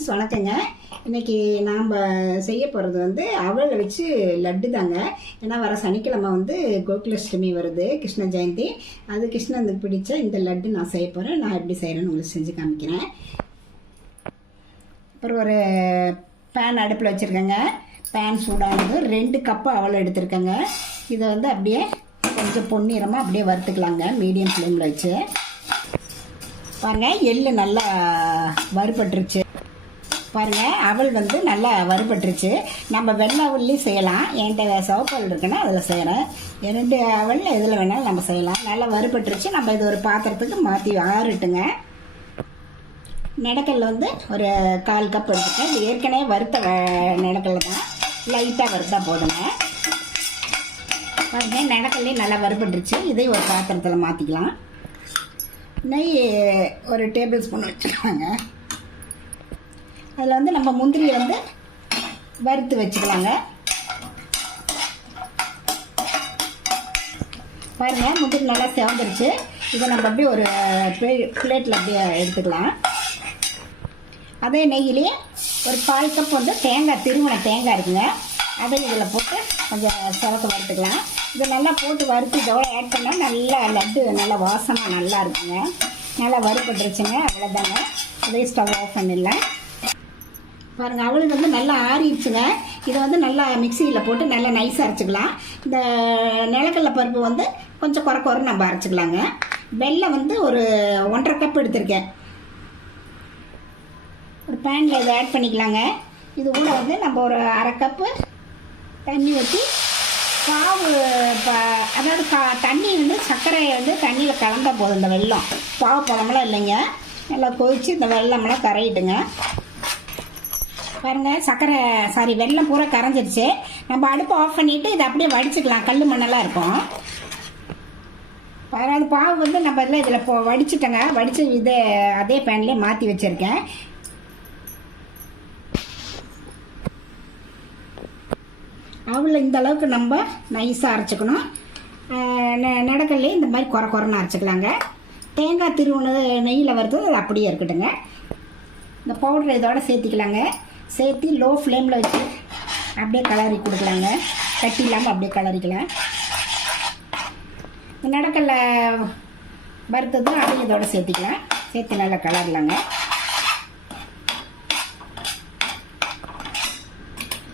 Friends வணக்கங்க. இன்றைக்கி நாம் செய்ய போகிறது வந்து அவலை வச்சு லட்டு தாங்க. ஏன்னா வர சனிக்கிழமை வந்து கோகுலாஷ்டமி வருது, கிருஷ்ண ஜெயந்தி. அது கிருஷ்ணனுக்கு பிடிச்ச இந்த லட்டு நான் செய்ய போகிறேன். நான் எப்படி செய்கிறேன்னு உங்களுக்கு செஞ்சு காமிக்கிறேன். அப்புறம் ஒரு பேன் அடுப்பில் வச்சுருக்கேங்க. பேன் சூடானது 2 கப்பு அவலை எடுத்துருக்கேங்க. இதை வந்து அப்படியே கொஞ்சம் பொன்னிறமாக அப்படியே வறுத்துக்கலாங்க மீடியம் ஃப்ளேமில் வச்சு. பாருங்கள், எள்ளு நல்லா வறுபட்டுருச்சு. பாருங்கள், அவல் வந்து நல்லா வறுபட்டுருச்சு. நம்ம வெள்ளை அவல்லையும் செய்யலாம். என்கிட்ட சிவப்பு அவல் இருக்குன்னா அதில் செய்கிறேன். 2 அவல் எதில் வேணாலும் நம்ம செய்யலாம். நல்லா வறுபட்டுருச்சு. நம்ம இது ஒரு பாத்திரத்துக்கு மாற்றி ஆறிட்டுங்க. நிலக்கல்ல வந்து ஒரு 1/4 கப் எடுத்துக்கேன். இது ஏற்கனவே வறுத்த நிலக்கல்ல தான், லைட்டாக வறுத்தா போதுங்க. பாருங்கள், நிலக்கல்லையும் நல்லா வறுபட்டுருச்சு. இதையும் ஒரு பாத்திரத்தில் மாற்றிக்கலாம். நெய் ஒரு டேபிள் ஸ்பூன் வச்சுக்கலாங்க. அதில் வந்து நம்ம முந்திரியை வந்து வறுத்து வச்சுக்கலாங்க. பாருங்கள், முந்திரி நல்லா செவந்துருச்சு. இதை நம்ம அப்படியே ஒரு பிளேட்டில் அப்படியே எடுத்துக்கலாம். அதே நெய்யிலேயே ஒரு 1/4 கப் வந்து தேங்காய், திருவண்ண தேங்காய் இருக்குங்க. அதை இதில் போட்டு கொஞ்சம் சிவக்க வறுத்துக்கலாம். இதை நல்லா போட்டு வறுத்து இதோட ஆட் பண்ணால் நல்லா லட்டு நல்லா வாசமாக நல்லா இருக்குங்க. நல்லா வறுபட்டுருச்சுங்க. அவ்வளோதாங்க. அதே ஸ்டவ் ஆஃப் பண்ணிடலாம். பாருங்கள், அவளுக்கு வந்து நல்லா ஆறிடுச்சுங்க. இதை வந்து நல்லா மிக்சியில் போட்டு நல்லா நைஸாக அரைச்சிக்கலாம். இந்த நிலக்கடலை பருப்பு வந்து கொஞ்சம் குறைன்னு நம்ம அரைச்சிக்கலாங்க. வெல்லம் வந்து ஒரு 1/2 கப் எடுத்திருக்கேன். ஒரு பேனில் இதை ஆட் பண்ணிக்கலாங்க. இது கூட வந்து நம்ம ஒரு 1/2 கப்பு தண்ணி ஊற்றி பாவு அதாவது தண்ணி வந்து சர்க்கரையை வந்து தண்ணியில் கலந்தால் போதும். இந்த வெல்லம் பாவு பழமெல்லாம் இல்லைங்க. நல்லா கொதித்து இந்த வெல்லமெல்லாம் கரையிட்டுங்க. பாருங்கள், வெல்லம் பூரா கரைஞ்சிருச்சு. நம்ம அடுப்பை ஆஃப் பண்ணிவிட்டு இதை அப்படியே வடிச்சுக்கலாம். கல் மண்ணெல்லாம் இருக்கும். அது பாவு வந்து நம்ம இதில் வடிச்சிட்டோங்க. வடித்து இதை அதே பேன்லேயே மாற்றி வச்சுருக்கேன். அவளில் இந்த அளவுக்கு நம்ம நைஸாக அரைச்சிக்கணும். நடக்கல்லே இந்த மாதிரி குறைன்னு அரைச்சிக்கலாங்க. தேங்காய் திருவுணது நெய்யில் வறுத்தது அது அப்படியே இருக்கட்டுங்க. இந்த பவுடரை இதோட சேர்த்திக்கலாங்க. சேர்த்து லோ ஃப்ளேமில் வச்சு அப்படியே கலரி கொடுக்கலாங்க. கட்டி இல்லாமல் அப்படியே கலரிக்கலாம். இந்த நடக்கல்ல வறுத்ததும் அப்படியே இதோட சேர்த்திக்கலாம். சேர்த்து நல்லா கலரலாங்க.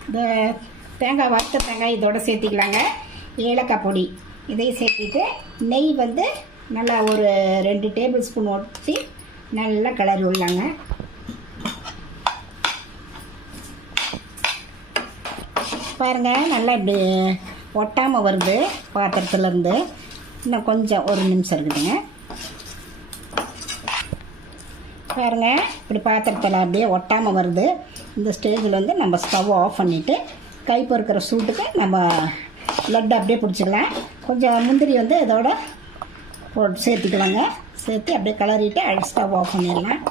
இந்த தேங்காய் வறுத்த தேங்காய் இதோட சேர்த்திக்கலாங்க. ஏலக்காய் பொடி இதையும் சேர்த்திட்டு நெய் வந்து நல்லா ஒரு 2 டேபிள் ஸ்பூன் ஊற்றி நல்லா கிளறி விடலாங்க. பாருங்கள், நல்லா இப்படி ஒட்டாமல் வருது பாத்திரத்துலேருந்து. இன்னும் கொஞ்சம் ஒரு நிமிஷம் இருக்குதுங்க. பாருங்கள், இப்படி பாத்திரத்தில் அப்படியே ஒட்டாமல் வருது. இந்த ஸ்டேஜில் வந்து நம்ம ஸ்டவ் ஆஃப் பண்ணிவிட்டு கை பொறுக்கிற சூட்டுக்கு நம்ம லட்டு அப்படியே பிடிச்சிக்கலாம். கொஞ்சம் முந்திரி வந்து இதோட போட்டு சேர்த்துக்கலாங்க. சேர்த்து அப்படியே கலரிட்டு ஸ்டவ் ஆஃப் பண்ணிடலாம்.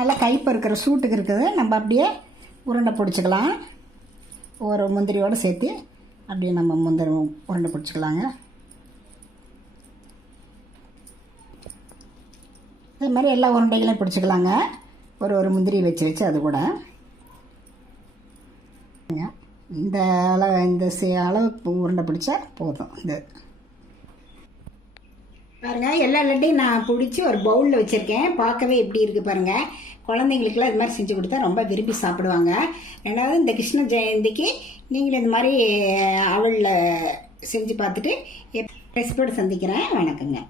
நல்லா கை பொறுக்கிற சூட்டுக்கு இருக்குது. நம்ம அப்படியே உருண்டை பிடிச்சிக்கலாம். ஒரு முந்திரியோடு சேர்த்து அப்படியே நம்ம முந்திரி உருண்டை பிடிச்சிக்கலாங்க. இது மாதிரி எல்லா உருண்டைகளையும் பிடிச்சிக்கலாங்க. ஒரு முந்திரி வச்சு அது கூட இந்த அளவுக்கு உருண்டை பிடிச்சா போதும். இது பாருங்கள், எல்லா லட்டையும் நான் பிடிச்சி ஒரு பவுலில் வச்சுருக்கேன். பார்க்கவே எப்படி இருக்குது பாருங்கள். குழந்தைங்களுக்குலாம் இது மாதிரி செஞ்சு கொடுத்தா ரொம்ப விரும்பி சாப்பிடுவாங்க. ரெண்டாவது இந்த கிருஷ்ண ஜெயந்திக்கு நீங்களும் இந்த மாதிரி அவளில் செஞ்சு பார்த்துட்டு ரெசிபியோடு சந்திக்கிறேன். வணக்கங்க.